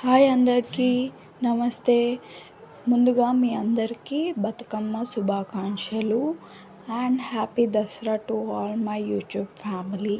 Hi అందరికీ నమస్తే. ముందుగా మీ అందరికీ బతుకమ్మ శుభాకాంక్షలు and happy Dasara to all my YouTube family.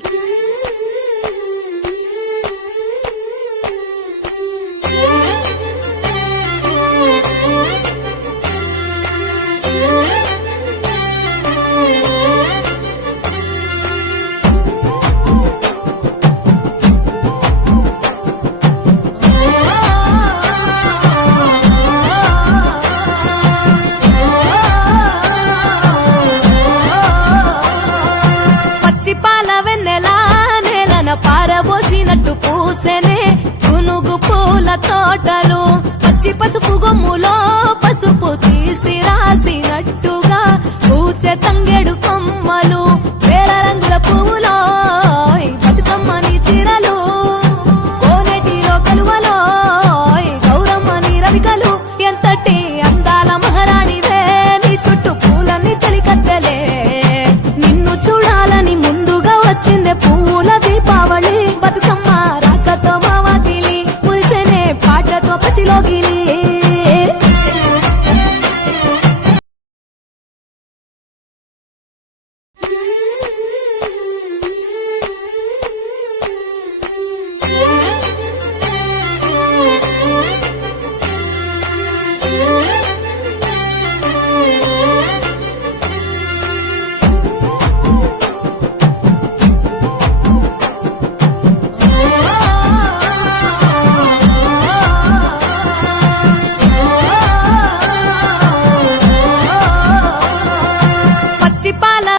పారబోసినట్టు పూసెనే గునుగు పూల తోటలు, పచ్చి పసుపు గొమ్ములో పసుపు తీసి రాసినట్టుగా పూచె తంగెడు